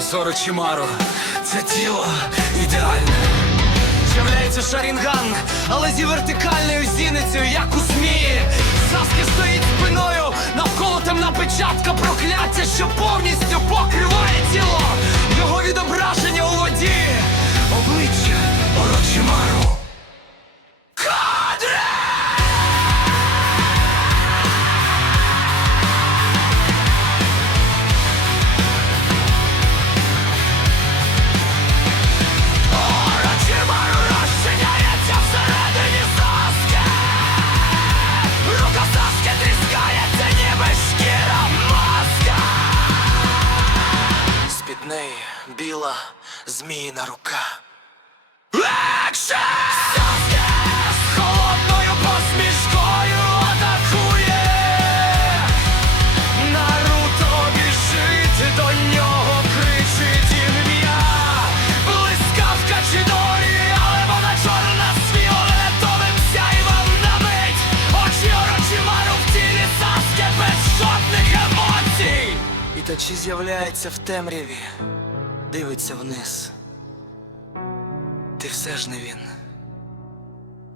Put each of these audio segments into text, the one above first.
з Орочимару. Це тіло ідеальне. З'являється Шарінган, але зі вертикальною зіницею, як у змії. Саски стоїть спиною, навколо темна печатка прокляття, що повністю покриває тіло. Його відображення без жодних емоцій. Ітачі з'являється в темряві, дивиться вниз. Ти все ж не він.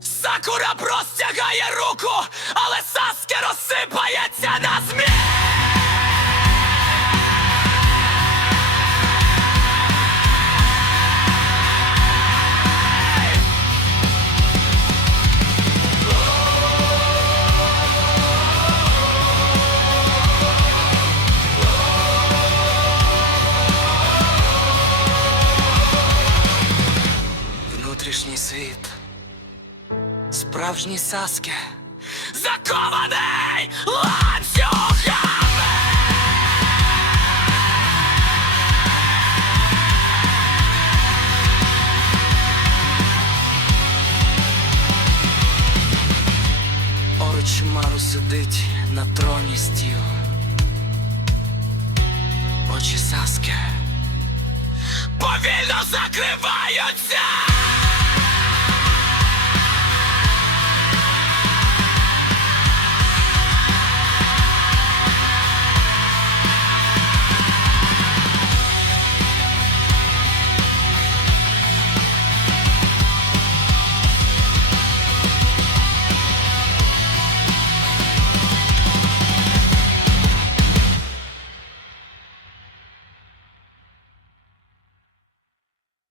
Сакура простягає руку, але Саске розсипається Внутрішній світ. Справжній Саске. Закований ланцюгами! Орочимару сидить на троні стіл. Очі Саске повільно закриваються.